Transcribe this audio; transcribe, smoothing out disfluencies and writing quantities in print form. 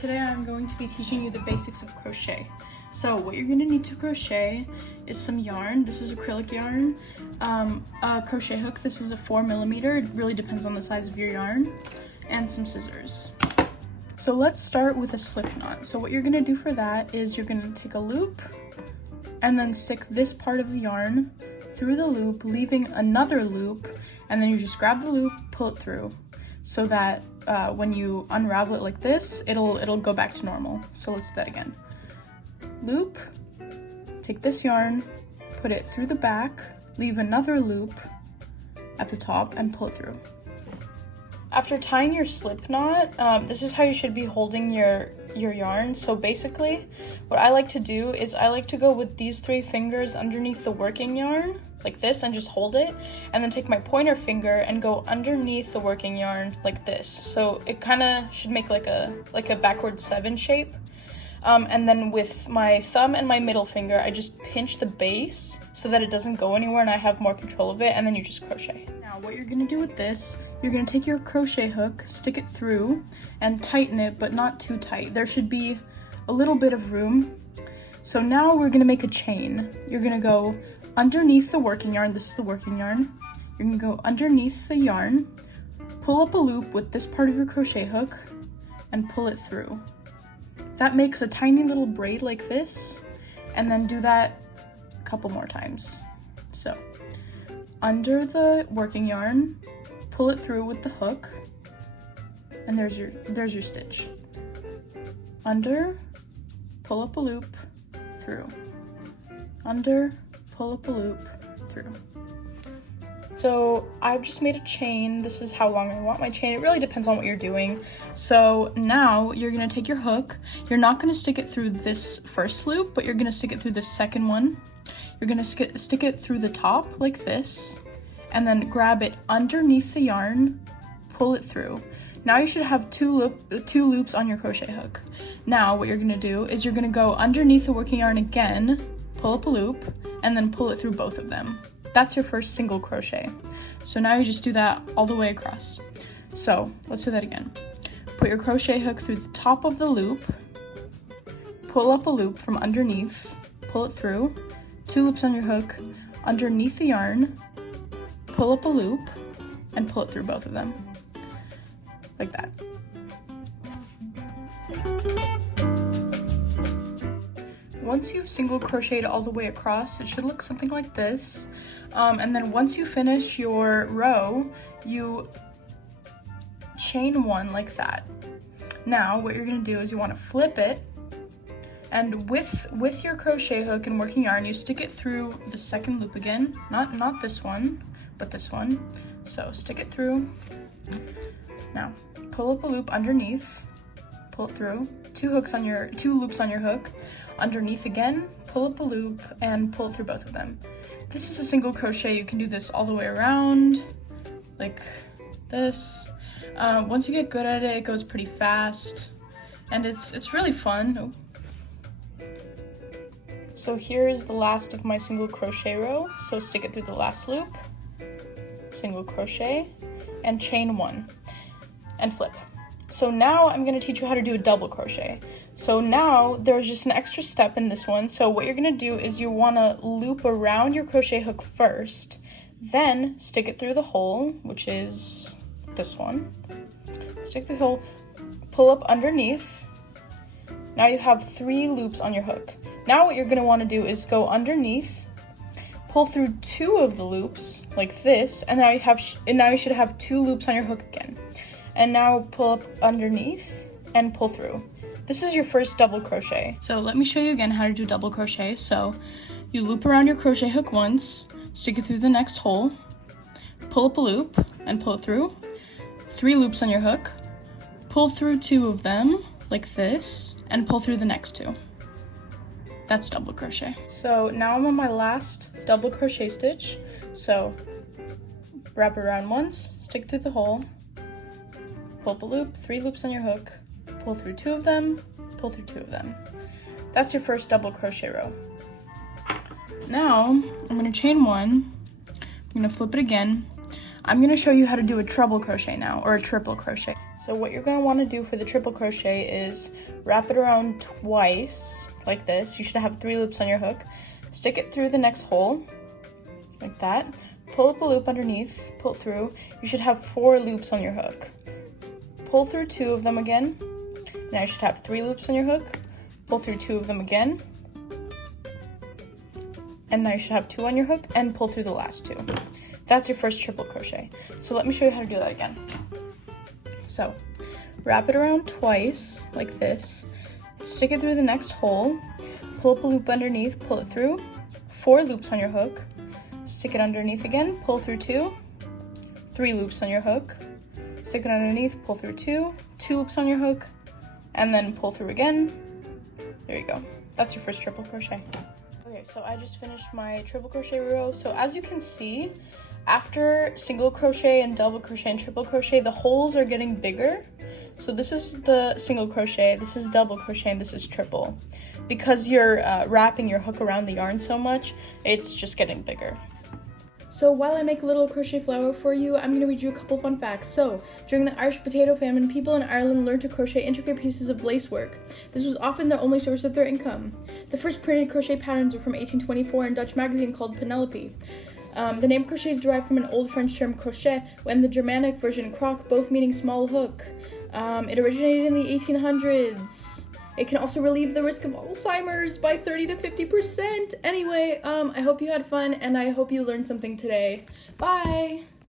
Today I'm going to be teaching you the basics of crochet. So what you're going to need to crochet is some yarn. This is acrylic yarn, a crochet hook. This is a 4mm. It really depends on the size of your yarn, and some scissors. So let's start with a slip knot. So what you're going to do for that is you're going to take a loop and then stick this part of the yarn through the loop, leaving another loop, and then you just grab the loop, pull it through, so that when you unravel it like this, it'll go back to normal. So let's do that again. Loop, take this yarn, put it through the back, leave another loop at the top, and pull it through. After tying your slip knot, this is how you should be holding your yarn. So basically, what I like to do is I like to go with these 3 fingers underneath the working yarn, like this, and just hold it, and then take my pointer finger and go underneath the working yarn like this. So it kind of should make like a backward 7 shape. And then with my thumb and my middle finger, I just pinch the base so that it doesn't go anywhere and I have more control of it, and then you just crochet. Now what you're gonna do with this, you're gonna take your crochet hook, stick it through, and tighten it, but not too tight. There should be a little bit of room. So now we're gonna make a chain. You're gonna go underneath the working yarn. This is the working yarn. You're gonna go underneath the yarn, pull up a loop with this part of your crochet hook, and pull it through. That makes a tiny little braid like this, and then do that a couple more times. So under the working yarn, pull it through with the hook, and there's your stitch. Under, pull up a loop, through. Under, pull up a loop, through. So I've just made a chain. This is how long I want my chain. It really depends on what you're doing. So now you're gonna take your hook. You're not gonna stick it through this first loop, but you're gonna stick it through the second one. You're gonna stick it through the top like this, and then grab it underneath the yarn, pull it through. Now you should have two loops on your crochet hook. Now what you're gonna do is you're gonna go underneath the working yarn again, pull up a loop, and then pull it through both of them. That's your first single crochet. So now you just do that all the way across. So let's do that again. Put your crochet hook through the top of the loop, pull up a loop from underneath, pull it through, 2 loops on your hook, underneath the yarn, pull up a loop, and pull it through both of them, like that. Once you've single crocheted all the way across, it should look something like this. And then once you finish your row, you chain 1 like that. Now what you're gonna do is you wanna flip it, and with your crochet hook and working yarn, you stick it through the second loop again. Not this one, but this one. So stick it through. Now pull up a loop underneath, pull it through, 2 loops on your hook, underneath again, pull up a loop, and pull it through both of them. This is a single crochet. You can do this all the way around, like this. Once you get good at it, it goes pretty fast, and it's really fun. So here is the last of my single crochet row. So stick it through the last loop, single crochet, and chain 1, and flip. So now I'm gonna teach you how to do a double crochet. So now there's just an extra step in this one. So what you're gonna do is you wanna loop around your crochet hook first, then stick it through the hole, which is this one. Stick the hole, pull up underneath. Now you have 3 loops on your hook. Now what you're gonna wanna do is go underneath, pull through 2 of the loops like this, and now you should have 2 loops on your hook again. And now pull up underneath and pull through. This is your first double crochet. So let me show you again how to do double crochet. So you loop around your crochet hook once, stick it through the next hole, pull up a loop and pull it through, 3 loops on your hook, pull through 2 of them like this, and pull through the next 2. That's double crochet. So now I'm on my last double crochet stitch. So wrap around once, stick through the hole, pull up a loop, 3 loops on your hook, pull through 2 of them, pull through 2 of them. That's your first double crochet row. Now I'm going to chain 1, I'm going to flip it again. I'm gonna show you how to do a treble crochet now, or a triple crochet. So what you're gonna wanna do for the triple crochet is wrap it around twice, like this. You should have 3 loops on your hook. Stick it through the next hole, like that. Pull up a loop underneath, pull it through. You should have 4 loops on your hook. Pull through 2 of them again. Now you should have 3 loops on your hook. Pull through 2 of them again. And now you should have 2 on your hook and pull through the last 2. That's your first triple crochet. So let me show you how to do that again. So wrap it around twice like this. Stick it through the next hole. Pull up a loop underneath, pull it through. 4 loops on your hook. Stick it underneath again, pull through 2. 3 loops on your hook. Stick it underneath, pull through 2. 2 loops on your hook. And then pull through again. There you go. That's your first triple crochet. Okay, so I just finished my triple crochet row. So as you can see, after single crochet and double crochet and triple crochet, the holes are getting bigger. So this is the single crochet, this is double crochet, and this is triple. Because you're wrapping your hook around the yarn so much, it's just getting bigger. So while I make a little crochet flower for you, I'm going to read you a couple fun facts. So, during the Irish potato famine, people in Ireland learned to crochet intricate pieces of lace work. This was often their only source of their income. The first printed crochet patterns were from 1824 in a Dutch magazine called Penelope. The name crochet is derived from an old French term crochet, and the Germanic version croc, both meaning small hook. It originated in the 1800s. It can also relieve the risk of Alzheimer's by 30 to 50%. Anyway, I hope you had fun and I hope you learned something today. Bye!